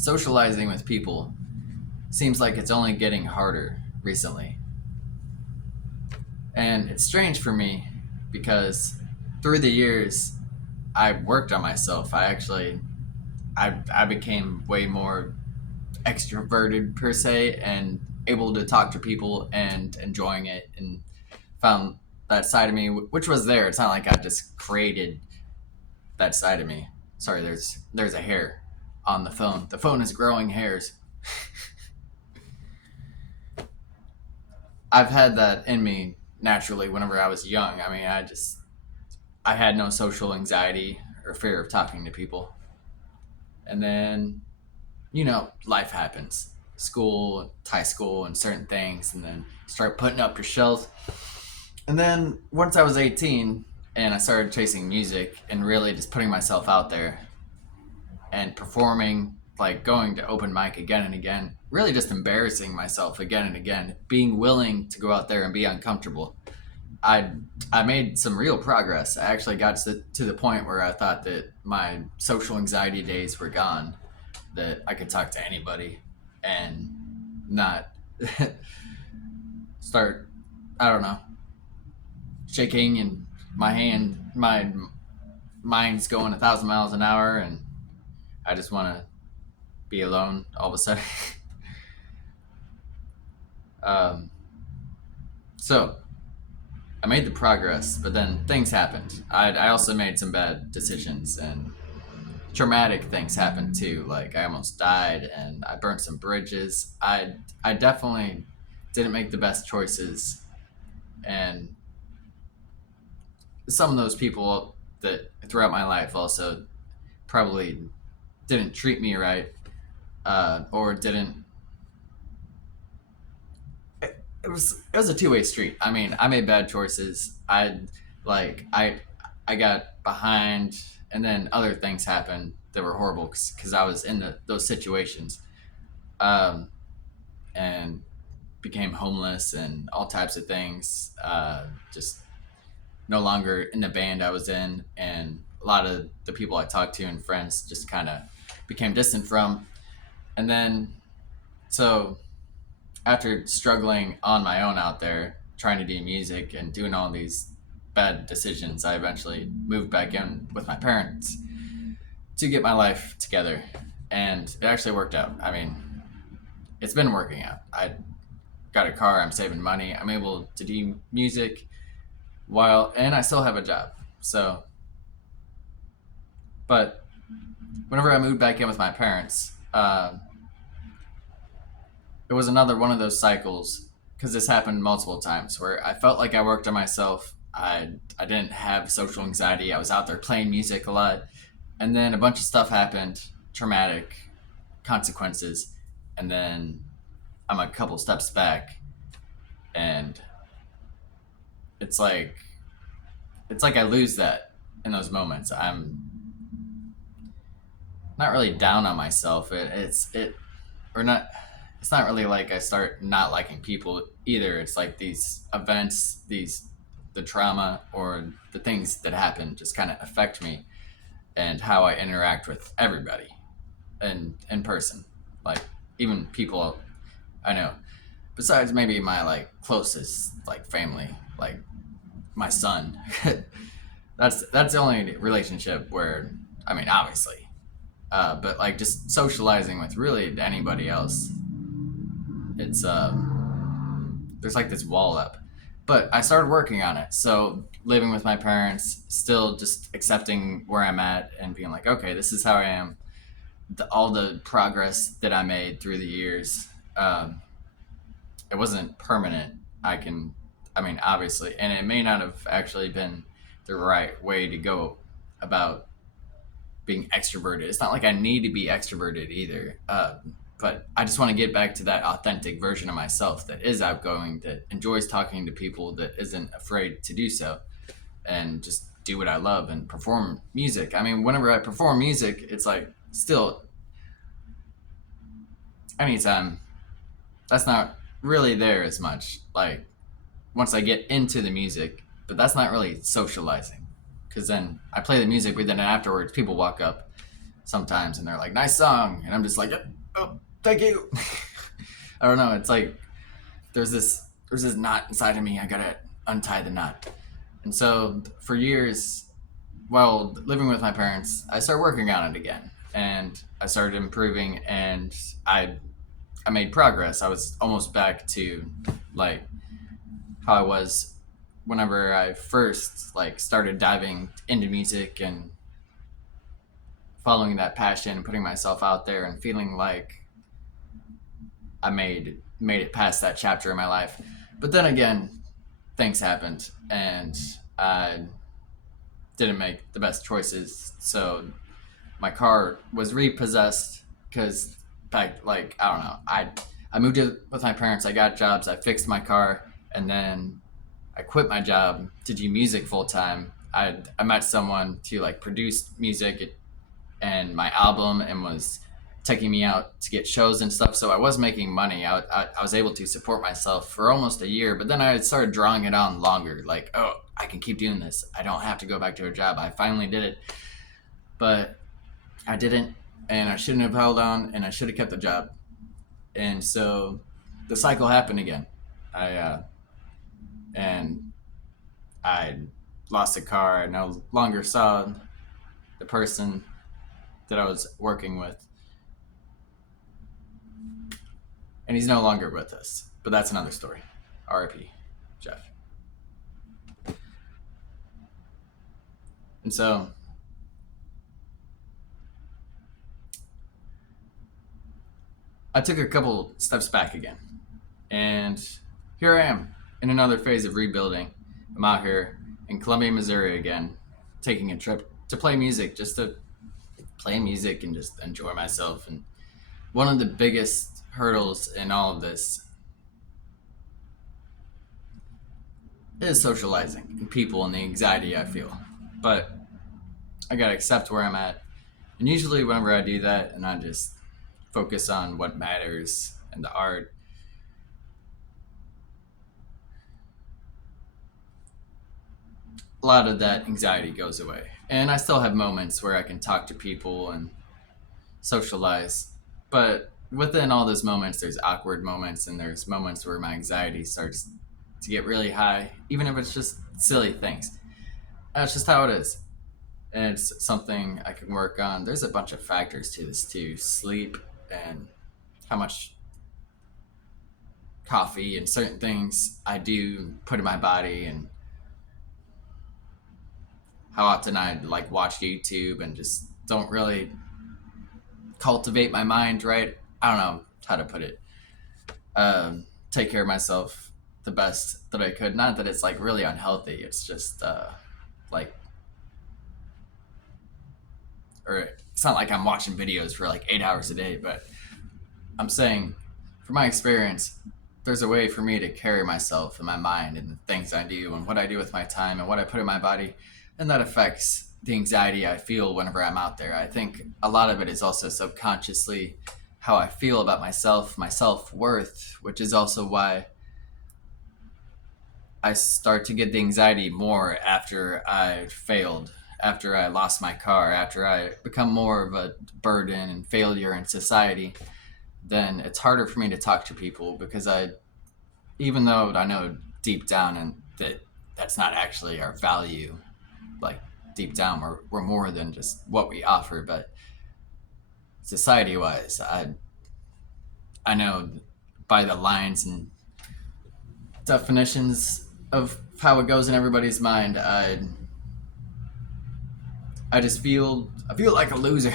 socializing with people seems like it's only getting harder recently. And it's strange for me because through the years, I worked on myself. I became way more extroverted per se and able to talk to people and enjoying it and found that side of me, which was there. It's not like I just created that side of me. Sorry, there's a hair on the phone. The phone is growing hairs. I've had that in me naturally whenever I was young. I mean, I had no social anxiety or fear of talking to people. And then, life happens. School, high school, and certain things, and then start putting up your shelves. And then once I was 18 and I started chasing music and really just putting myself out there and performing, like going to open mic again and again, really just embarrassing myself again and again, being willing to go out there and be uncomfortable. I I made some real progress. I actually got to the point where I thought that my social anxiety days were gone, that I could talk to anybody and not start, I don't know, shaking and my mind's going 1,000 miles an hour and I just want to be alone all of a sudden. um, so I made the progress, but then things happened. I also made some bad decisions and traumatic things happened too. Like I almost died and I burnt some bridges. I definitely didn't make the best choices, and some of those people that throughout my life also probably didn't treat me right, or didn't. It was a two-way street. I mean, I made bad choices. Like I got behind, and then other things happened that were horrible because I was in those situations, um, and became homeless and all types of things. Just no longer in the band I was in, and a lot of the people I talked to and friends just kind of became distant from. And then, so after struggling on my own out there, trying to do music and doing all these bad decisions, I eventually moved back in with my parents to get my life together. And it actually worked out. I mean, it's been working out. I got a car, I'm saving money, I'm able to do music and I still have a job. So, but whenever I moved back in with my parents, it was another one of those cycles because this happened multiple times where I felt like I worked on myself. I didn't have social anxiety. I was out there playing music a lot, and then a bunch of stuff happened, traumatic consequences, and then I'm a couple steps back, and it's like I lose that in those moments. I'm not really down on myself. Or not. It's not really like I start not liking people either. It's like these events, the trauma or the things that happen just kind of affect me and how I interact with everybody and in person. Like even people I know, besides maybe my like closest like family, like my son. That's the only relationship where, I mean, obviously, but like just socializing with really anybody else, it's there's like this wall up. But I started working on it. So living with my parents, still just accepting where I'm at and being like, okay, this is how I am. All the progress that I made through the years, um, it wasn't permanent. I mean, obviously, and it may not have actually been the right way to go about being extroverted. It's not like I need to be extroverted either. But I just want to get back to that authentic version of myself that is outgoing, that enjoys talking to people, that isn't afraid to do so, and just do what I love and perform music. I mean, whenever I perform music, it's like still anytime that's not really there as much. Like once I get into the music, but that's not really socializing because then I play the music, but then afterwards people walk up sometimes, and they're like, "Nice song," and I'm just like, "Oh, thank you." I don't know. It's like there's this knot inside of me. I gotta untie the knot. And so for years, while living with my parents, I started working on it again, and I started improving, and I I made progress. I was almost back to like how I was whenever I first like started diving into music and following that passion and putting myself out there and feeling like I made it past that chapter in my life. But then again, things happened and I didn't make the best choices. So my car was repossessed because back like I don't know. I moved in with my parents, I got jobs, I fixed my car, and then I quit my job to do music full time. I met someone to like produce music and my album and was taking me out to get shows and stuff. So I was making money. I was able to support myself for almost a year, but then I started drawing it on longer. Like, oh, I can keep doing this. I don't have to go back to a job. I finally did it, but I didn't, and I shouldn't have held on, and I should have kept the job. And so the cycle happened again. I and I lost a car. I no longer saw the person that I was working with, and he's no longer with us. But that's another story. R.I.P. Jeff. And so I took a couple steps back again, and here I am in another phase of rebuilding. I'm out here in Columbia, Missouri again, taking a trip to play music, just to play music and just enjoy myself. And one of the biggest hurdles in all of this is socializing and people and the anxiety I feel. But I gotta accept where I'm at. And usually, whenever I do that and I just focus on what matters and the art, a lot of that anxiety goes away. And I still have moments where I can talk to people and socialize. But within all those moments, there's awkward moments and there's moments where my anxiety starts to get really high, even if it's just silly things. That's just how it is. And it's something I can work on. There's a bunch of factors to this too: sleep and how much coffee and certain things I do put in my body, and how often I like watch YouTube and just don't really cultivate my mind right. I don't know how to put it. Take care of myself the best that I could. Not that it's like really unhealthy. It's just like, or it's not like I'm watching videos for like 8 hours a day, but I'm saying, from my experience, there's a way for me to carry myself and my mind and the things I do and what I do with my time and what I put in my body, and that affects the anxiety I feel whenever I'm out there. I think a lot of it is also subconsciously how I feel about myself, my self worth, which is also why I start to get the anxiety more after I failed, after I lost my car, after I become more of a burden and failure in society. Then it's harder for me to talk to people because even though I know deep down and that's not actually our value, like deep down we're more than just what we offer, but society wise, I know by the lines and definitions of how it goes in everybody's mind, I just I feel like a loser.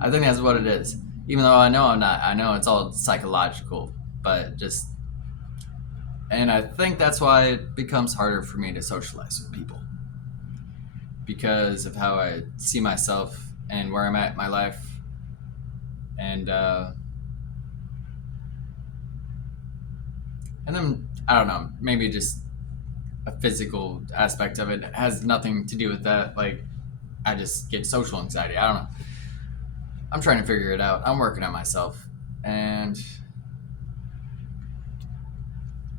I think that's what it is. Even though I know I'm not. I know it's all psychological, but just, and I think that's why it becomes harder for me to socialize with people, because of how I see myself and where I'm at in my life, and and then I don't know, maybe just a physical aspect of it has nothing to do with that. Like, I just get social anxiety. I don't know. I'm trying to figure it out. I'm working on myself, and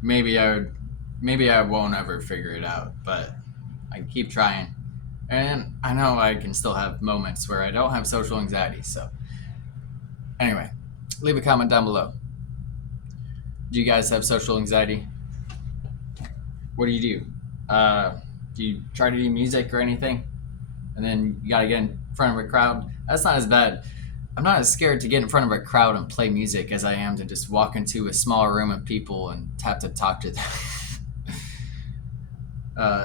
maybe I would, maybe I won't ever figure it out, but I keep trying, And I know I can still have moments where I don't have social anxiety. So, anyway, leave a comment down below. Do you guys have social anxiety? What do you do? Do you try to do music or anything? And then you gotta get in front of a crowd? That's not as bad. I'm not as scared to get in front of a crowd and play music as I am to just walk into a small room of people and have to talk to them.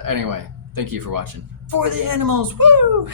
Anyway, thank you for watching. For the animals, woo!